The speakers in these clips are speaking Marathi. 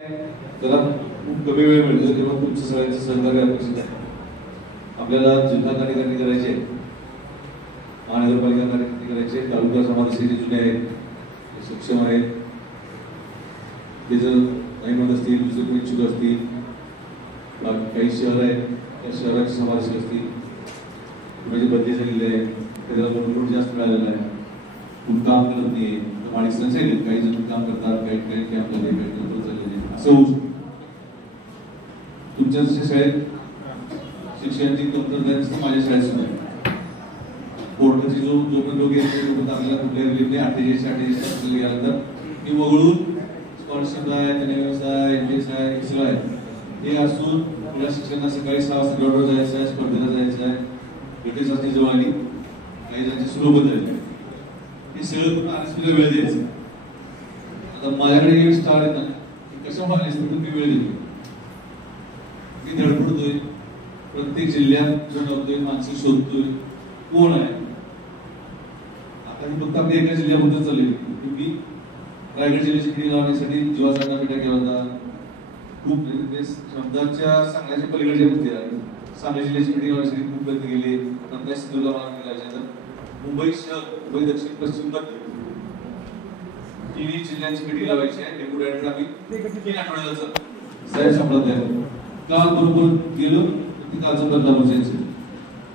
जरा खूप कमी वेळ मिळतो तेव्हा तुमचं सगळ्यांचं सहकार्य अपेक्षित आहे. आपल्याला जिल्हा कार्यकारिणी करायचे, महानगरपालिका कार्यकारिणी करायचे, तालुका समाजसेवक जे जुने आहेत ते सक्षम आहेत, ते जर नाही म्हणत असतील, दुसरे कोणी इच्छुक असतील, काही शहर आहेत त्या शहराचे समाजसेवक असतील, म्हणजे बदली झालेली आहे, त्याला लोड जास्त मिळालेला आहे, खूप काम करत नाही, माणिक सांगेल काही जण काम करतात, काही काही कॅम्प झाले, काही नंतर चाललेले असं होऊ शकतं. तुमच्या जशा शाळेत शिक्षणाची कमतरता असते माझ्या शाळेत सुद्धा कोर्टाची जो पण लोक येतात आपल्याला कुठल्याही वेगळे 48 गेल्यानंतर ती वगळून स्कॉलरशिप आहे, व्यवसाय, एमपीएस आहे, एक्सेल आहे, हे असून पुढल्या शिक्षणाला सकाळी 6 वाजता ग्राउंडवर जायचं आहे, स्पर्धेला जायचं आहे, ब्रिटिश असते जवळ आली, काही जणांची सुरू होत झाली, हे सगळं करून आरएसपीला वेळ द्यायचं. आता माझ्याकडे एक स्टार आहे ना, कशामुळे आले असते मी वेळ देतो, मी धडपडतोय, प्रत्येक जिल्ह्यात जातोय, माणसं शोधतोय, कोण आहे. आता ही फक्त आपल्या एका जिल्ह्याबद्दल चाललेली. मी रायगड जिल्ह्याची पिढी लावण्यासाठी जीवाचा पेटा केला होता. खूप शब्दाच्या सांगण्याच्या पलीकडच्या गोष्टी आहेत. सांगली जिल्ह्याची पिढी लावण्यासाठी खूप प्रयत्न केले. नंतर सिंधुदुर्ग महानगरपालिका, मुंबई शहर, मुंबई दक्षिण, पश्चिम, मध्य तिन्ही जिल्ह्यांची पिढी लावायची आहे. पुढे आम्ही 3 आठवड्याचं साहेब संपत आहे. काल बरोबर गेलो ते कालचं बदलापूर जायचं,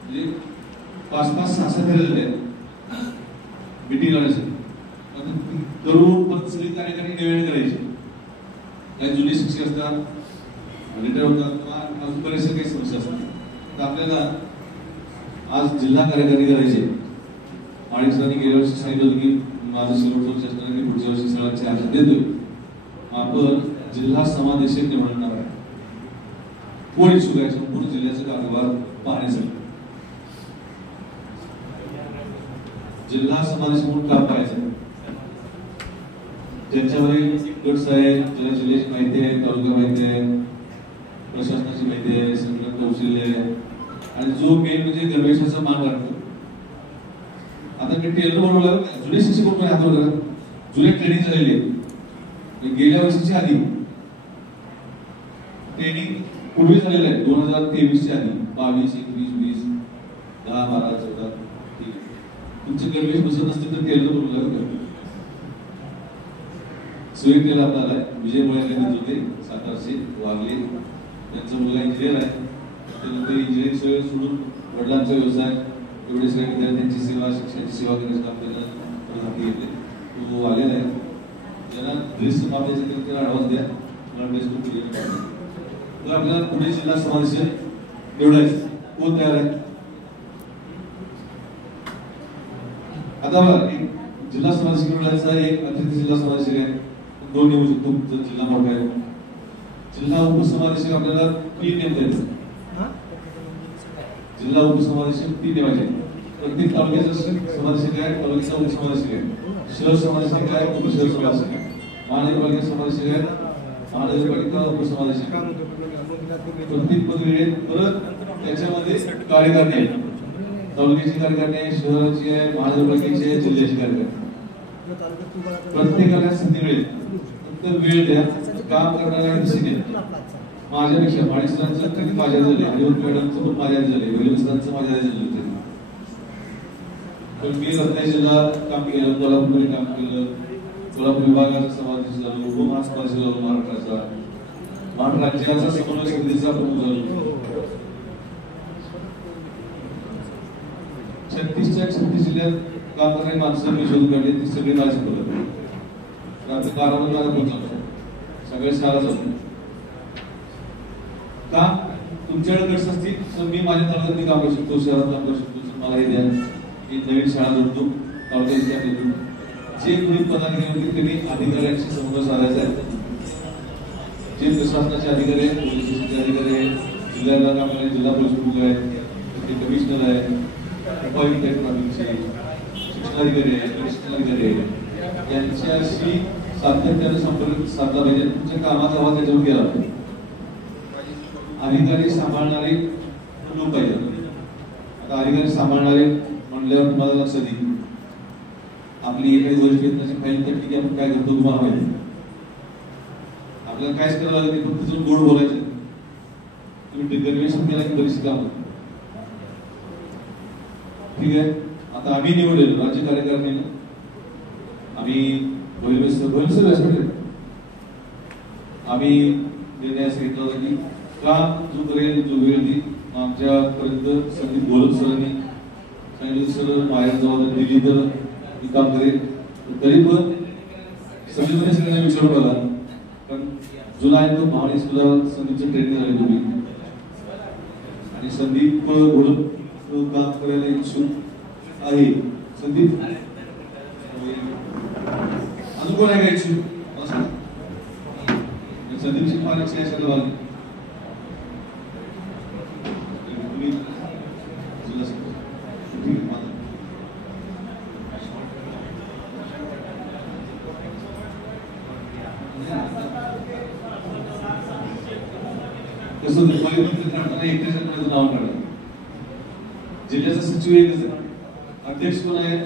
म्हणजे 5-5, 6 ठरलेले आहेत मिटिंग लावण्यासाठी. करून पण सगळी कार्यकारिणी निवड करायची. काही जुने शिक्षक असतात, रिटायर होतात, किंवा अजून बरेचसे काही समस्या असतात. तर आपल्याला आज जिल्हा कार्यकारिणी करायची. आणि सरांनी गेल्या वर्षी सांगितलं होतं की माझं शेवटचं वर्ष असताना मी पुढच्या वर्षी सगळ्यांचे अर्ज देतोय. आपण जिल्हा समादेशक निवडणार आहे. कोण इच्छुक आहे संपूर्ण जिल्ह्याचा कारभार पाहण्यासाठी? जिल्हा समादेशक म्हणून काम पाहायचं, ज्यांच्यामध्ये गट्स आहे, ज्याला जिल्ह्याची माहिती आहे, तालुका माहिती आहे, प्रशासनाची माहिती आहे, संघटन कौशल्य आहे, आणि जो मेन म्हणजे गणवेशाचा मान राखतो. आता मी टेलर बनवलं, जुने शिक्षक कोण हात वर करा, जुने ट्रेनिंग झालेली आहे, गेल्या वर्षीच्या आधी ट्रेनिंग पूर्वी झालेलं आहे, 2023च्या आधी, 22, 21, 20, 10, 12, 14. ठीक आहे, तुमचे गणवेश बसत नसतील तर टेलर बनवलं. सुयोग टेलर आपल्याला विजय मुळे होते, सातारचे वागले, त्यांचा मुलगा इंजिनियर आहे. त्यानंतर इंजिनिअरिंग सेवा सोडून वडिलांचा व्यवसाय, एवढे सगळे विद्यार्थ्यांची सेवा, शिक्षणाची सेवा करण्याचं काम त्याला हाती घेतले. तो आलेला आहे. ज्यांना ड्रेस माप द्यायचं त्याला ऍडव्हान्स द्या, मला ड्रेस खूप पुढे. तर आपल्याला पुणे जिल्हा समादेशक निवडायचं, कोण तयार आहे? आता बघा, एक जिल्हा समादेशक निवडायचा, एक अतिथी जिल्हा समादेशक आहे, 2 निवडू शकतो जर जिल्हा मोठा आहे. जिल्हा उपसमादेशक आपल्याला 3 नेमता येतात. जिल्हा उपसमादेशक 3 नेमायचे. प्रत्येक तालुक्याचा समादेशक आहे, तालुक्याचा उपसमादेशक आहे, शहर समादेशक आहे, उपशहर समादेशक आहे, महानगरपालिका समादेशक आहे, महानगरपालिका उपसमादेशक आहे. प्रत्येक पदवी परत त्याच्यामध्ये कार्यकारिणी आहे, तालुक्याची कार्यकारिणी आहे, शहराची आहे, महानगरपालिकेची आहे, जिल्ह्याची कार्यकारिणी. प्रत्येकाला संधी मिळेल, फक्त वेळ द्या, काम करणाऱ्या दिशेने. माझ्यापेक्षा माणिकसरांचं माझ्या झाले, हरिवंत मॅडमचं पण माझ्या झाले, वेलुसरांचं माझ्या झाले होते. पण मी रत्नागिरी जिल्हा काम केलं, कोल्हापूरमध्ये काम केलं, कोल्हापूर विभागाचा समावेश झालो, उपमहासमावेश झालो, महाराष्ट्राचा राज्याचा समन्वय समितीचा प्रमुख झालो. 36 जिल्ह्यात काम करणारी माणसं मी शोधून काढली, ती सगळी माझी बोलत. रात्री 12 वाजता माझा फोन चालतो, सगळे शाळा चालतो. का तुमच्याकडे गट्स असतील तर मी माझ्या तालुक्यात मी काम करू शकतो, शहरात काम करू शकतो, मला हे द्या, मी नवीन शाळा जोडतो, तालुक्यात देतो. जे कोणी पदाधिकारी होते त्यांनी अधिकाऱ्यांशी संपर्क साधायचा आहे. जे प्रशासनाचे अधिकारी आहेत, पोलीस स्टेशनचे अधिकारी आहेत, जिल्ह्याला काम करणारे जिल्हा पोलीस प्रमुख आहेत, ते कमिशनर आहे, उपायुक्त आहेत, ट्रॅफिकचे शिक्षणाधिकारी आहेत, शिक्षणाधिकारी आहेत, यांच्याशी सातत्याने संपर्क साधला पाहिजे. तुमच्या कामाचा आवाज त्याच्यावर गेला पाहिजे. अधिकारी सांभाळणारे लोक पाहिजे. आता अधिकारी सांभाळणारे म्हणल्यावर तुम्हाला लक्षात येईल, आपली एखादी गोष्ट त्याची फाईल तर ठीक आहे, आपण काय करतो तुम्हाला माहिती. आपल्याला काहीच करावं लागत नाही, फक्त जाऊन गोड बोलायचं. तुम्ही गणवेशन केला की बरीच काम. ठीक आहे. आता आम्ही निवडलेलो राज्य कार्यकारिणीला आम्ही व्यासपीठ आम्ही निर्णय असं घेतला होता की का जो करेल जो वेळ ती आमच्यापर्यंत संदीप गोलप सरांनी सांगितलं सर बाहेर जबाबदारी दिली तर मी काम करेल. तरी पण संदीपने सगळ्यांना विचारून बघा, कारण जुलै तो भावने सुद्धा संदीपचं ट्रेनिंग झाले तुम्ही आणि संदीप गोलप काम करायला इच्छुक आहे. संदीप अजून कोण आहे का इच्छुक? संदीपची फार इच्छा आहे सगळं बाजू कसं एकट्याच्या नाव काढलं. जिल्ह्याचा सचिव एकच आहे, अध्यक्ष कोण आहे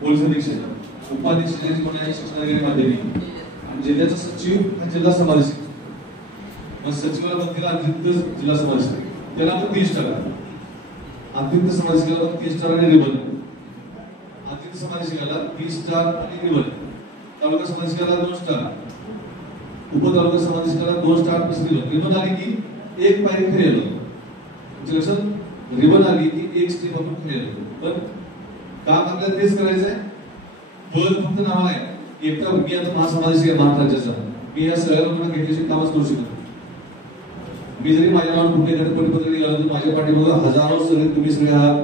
पोलीस अधीक्षक, उपाधीक्षक कोण आहे शिक्षणाधिकारी माध्यमिक आणि जिल्ह्याचा सचिव जिल्हा समादेशक. मग सचिवाला बघ अतिरिक्त जिल्हा समादेशक त्याला पण 30 टक्का, अतिरिक्त समादेशकाला पण 30 स्टार आणि रिबन, अतिरिक्त समादेशकाला 30 स्टार आणि रिबन, तालुका समादेशकाला 2 स्टार, उपतालुका समादेशकाला 2 स्टार प्लस रिबन. रिबन आली की एक पायरी खाली आलो तुमच्या लक्षात, रिबन आली की एक स्टेप आपण खाली आलो. पण काम आपल्याला तेच करायचं आहे, पद फक्त नाव आहे. एकटा मी आता महासमादेशक महाराष्ट्राचा मी या सगळ्या लोकांना घेतल्याची कामच करू शकतो. मी जरी माझ्या नावाने कुठे परिपत्र निघालो तर माझ्या पाठीमागे हजारो सगळे तुम्ही सगळे आहात.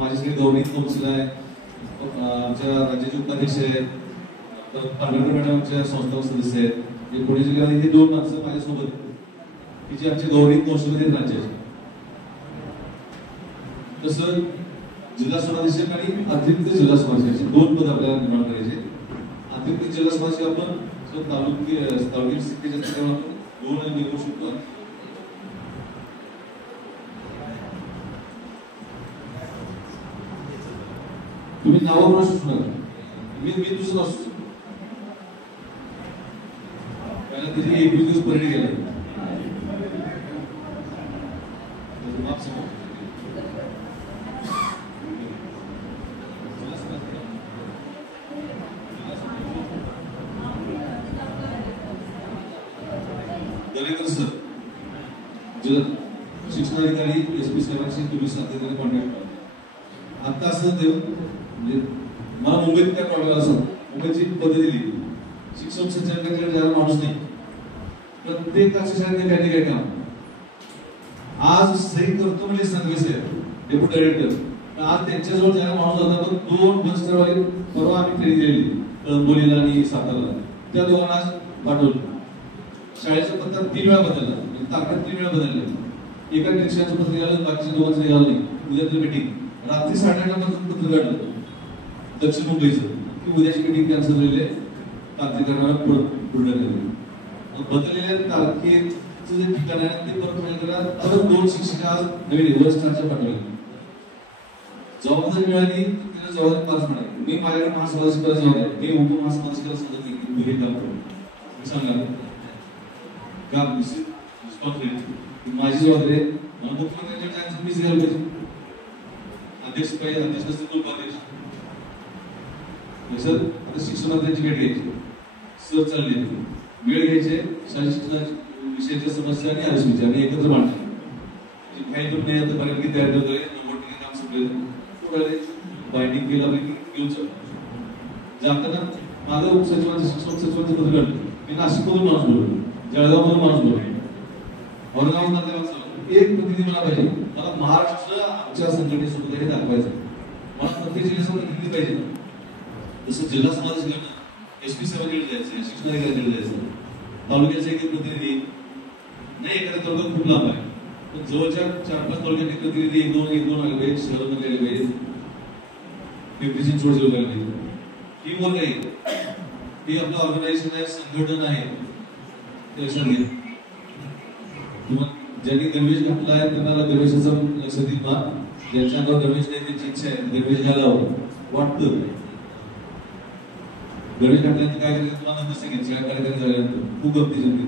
माझे सगळे गौरव कौन्सिल आहे, आमच्या राज्याचे उपाध्यक्ष आहेत, पांढरकर मॅडम आमच्या संस्थापक सदस्य आहेत. हे पुणे जिल्ह्यात हे 2 माणसं माझ्यासोबत की जे आमचे गौरव कौन्सिल आहेत राज्याचे. तसं जिल्हा समादेशक आणि अतिरिक्त जिल्हा समादेशकाचे 2 पद आपल्याला निर्माण करायचे. अतिरिक्त जिल्हा समादेशक आपण तालुक्याच्या स्थितीच्या आपण 2 निवडू शकतो. तुम्ही नावावर असू नका, मी दुसरं असू शकतो. कारण त्याची 21 दिवस परिणी गेला. दरेकर सर जिल्हा शिक्षणाधिकारी SP साहेबांशी तुम्ही सातत्याने कॉन्टॅक्ट करा. आता असं देऊ म्हणजे मला मुंबईत काय प्रॉब्लेम असं मुंबईची पद्धत दिली शिक्षण संचालकांकडे जायला माणूस नाही, प्रत्येक कक्षाशाळेने काही काही काम आज सही करतो म्हणजे संघवी साहेब डेप्युटी डायरेक्टर, आज त्यांच्याजवळ जायला माणूस होता. पण 2 बस ट्रॅव्हलिंग परवा आम्ही ट्रेनिंग दिलेली कळंबोलीला आणि साताराला, त्या दोघांना आज पाठवलं. शाळेचं पत्ता 3 वेळा बदलला, ताकद 3 वेळा बदलले. एका रिक्षाचं पत्र निघालं, बाकीच्या दोघांचं निघालं नाही. उद्याची मीटिंग रात्री 8:30 वाजता पत्र काढलं दक्षिण मुंबईचं की उद्याची मीटिंग कॅन्सल झालेली आहे, तांत्रिकांना पुढे बदललेल्या तारखेचं जे ठिकाण आहे ते परत 2 शिक्षिका नवीन युनिव्हर्सिटीच्या पाठवले. जबाबदारी मिळाली तिला जबाबदारी पास मिळाली. मी माझ्याकडे महासमादेशकाला जबाबदारी, मी उपमहासमादेशकाला सांगत नाही की तुम्ही काम करू सांगा काम रिस्पॉन्सिबिलिटी माझी जबाबदारी आहे. मला मुख्यमंत्र्यांच्या जायचं मीच घ्यायला पाहिजे. अध्यक्ष पाहिजे, अध्यक्ष नसतील तर उपाध्यक्ष. सर आता शिक्षणाची भेट घ्यायची, सर चालले वेळ घ्यायचे, शालेय शिक्षणाची विषयाच्या समस्या आणि आरक्षणाची आणि एकत्र मांडणे. काही पण नाही आता बऱ्यापैकी तयार करतोय, 90% काम संपलेलं, बाइंडिंग केलं आपली घेऊन चालतो. जाताना माझं उपसचिवांचं शिक्षण सचिवांचं पत्र काढलं. मी नाशिकमधून माणूस बोललो, जळगावमधून माणूस बोललो, औरंगाबाद एक प्रतिनिधी मला पाहिजे. मला महाराष्ट्र आमच्या संघटनेसोबत हे दाखवायचं. मला प्रत्येक जिल्ह्यासोबत दिली पाहिजे. जसं जिल्हा समादेशकांना SP साहेबांकडे जायचं, शिक्षणाधिकाऱ्यांकडे जायचं, तालुक्याचा एक प्रतिनिधी नाही, एखाद्या तालुक्यात खूप लांब आहे पण जवळच्या 4-5 तालुक्यात प्रतिनिधी 1-2 आले पाहिजे, शहरामध्ये आले पाहिजे, पिंपरी चिंचवड आले पाहिजे. ही वर्ग आहे, ही आपलं ऑर्गनायझेशन आहे, संघटन आहे. ते लक्षात घ्या. ज्यांनी गणवेश घातला आहे त्यांना गणवेशाचा लक्ष देईल ना. ज्यांच्या अंगावर गणवेश नाही त्यांची इच्छा आहे गणवेश घालावं वाटतं. गणेश घाटल्यानंतर काय करायचं तुला नंतर सांगितलं, सगळ्या कार्यक्रम झाल्यानंतर खूप गमती जमती